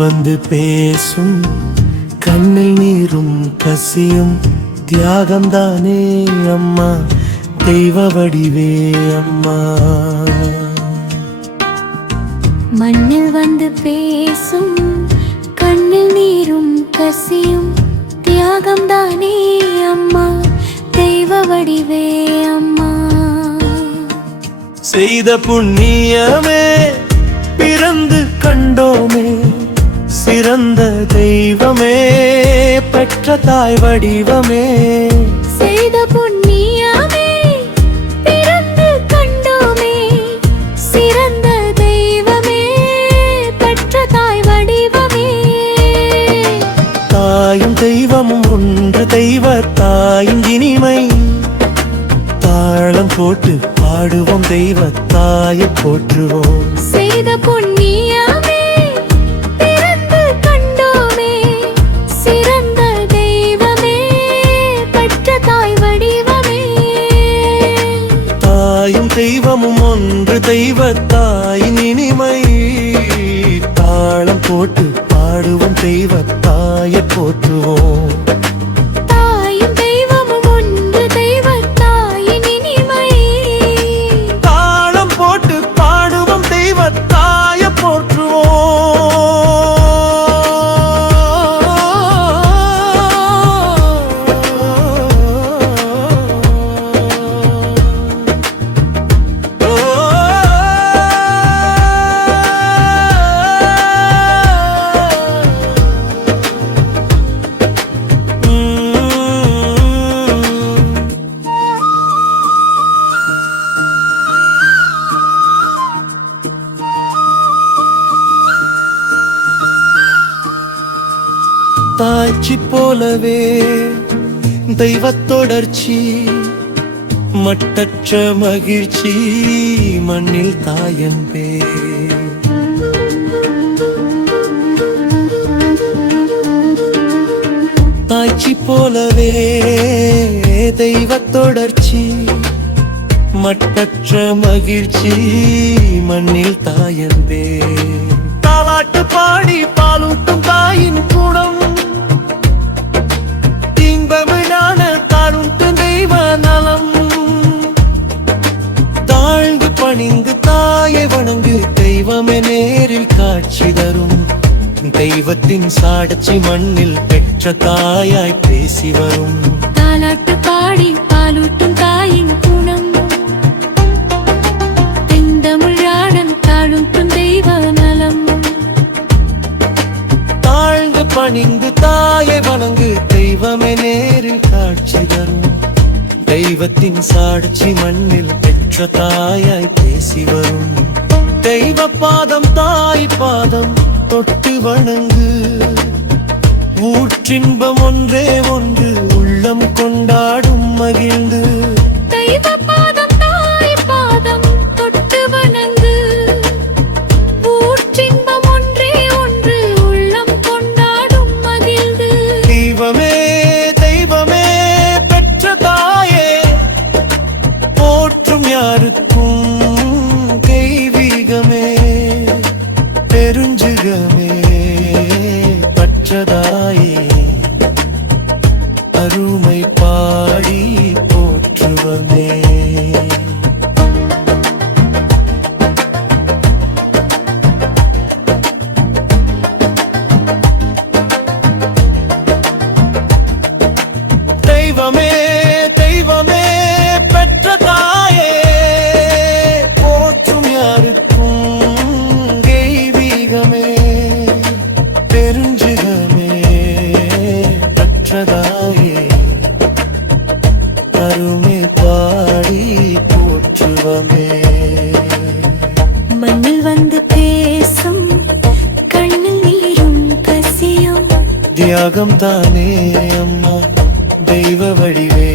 வந்து பேசும் கண்ணில் நீரும் கசியும் தியாகம்தானே அம்மா தெய்வ வடிவே அம்மா. மண்ணில் வந்து பேசும் கண்ணில் நீரும் கசியும் தியாகம்தானே அம்மா தெய்வ வடிவே அம்மா. செய்த புண்ணியமே பிறந்து கண்டோமே சிறந்த தெய்வமே பெற்ற தாய் வடிவமே. செய்த புண்ணியமே பிறந்து கண்டோமே சிறந்த தெய்வமே பெற்ற தாய் வடிவமே. தாயும் தெய்வமும் ஒன்று தெய்வ தாயின் இனிமை தாளம் போட்டு பாடுவோம் தெய்வ தாயை போற்றுவோம். செய்த புண்ணியமே பிறந்து கண்டோமே சிறந்த தெய்வமே பெற்ற தாய் வடிவமே. தாயும் தெய்வமும் ஒன்று தெய்வ தாயின் இனிமை தாளம் போட்டு பாடுவோம் தெய்வ தாயை போற்றுவோம். தாய்ச்சி போலவே தெய்வத்தொடர்ச்சி மட்டற்ற மகிழ்ச்சி மண்ணில் தாயன்பே. தாய்ச்சி போலவே தெய்வத்தொடர்ச்சி மட்டற்ற மகிழ்ச்சி மண்ணில் தாயன்பே. தாலாட்டு பாடி பாலூட்டும் தாயின் குணம் பணிந்து தாயை வணங்கு தெய்வமே நேரில் காட்சி தரும் தெய்வத்தின் சாட்சி மண்ணில் பெற்ற தாயாய் பேசி வரும். தாலாட்டு பாடி பாலூட்டும் தாயின் குணம் தென்தமிழாடன் தாழும் தெய்வ நலம். தாழ்ந்து பணிந்து தாயை வணங்கு தெய்வமே நேரில் காட்சி தரும் தெய்வத்தின் சாட்சி மண்ணில் பெற்ற தாயாய் பேசி வரும். தெய்வ பாதம் தாய் பாதம் தொட்டு வணங்கு ஊற்றின்பம் ஒன்றே ஒன்று உள்ளம் கொண்டாடும் மகிழ்ந்து. தெய்வ பாதம் தாய் பாதம் தொட்டு வணங்கு ஊற்றின்பம் ஒன்றே ஒன்று உள்ளம் கொண்டாடும் மகிழ்ந்து. தெய்வமே தெய்வமே பெற்ற தாயே போற்றும் யாருக்கும் தெய்வீகமே பெருஞ்சுகமே பற்றதாயே அருமை பாடி போற்றுவமே. தெய்வமே தெய்வமே பெற்ற தாயே போற்றும் யாருக்கும் தெய்வீகமே பெருஞ்சுகமே பற்றதாயே அருமை பாடி போற்றுவமே. மண்ணில் வந்து பேசும் கண்ணில் நீரும் கசியும் தியாகம் தானே அம்மா தெய்வ வடிவே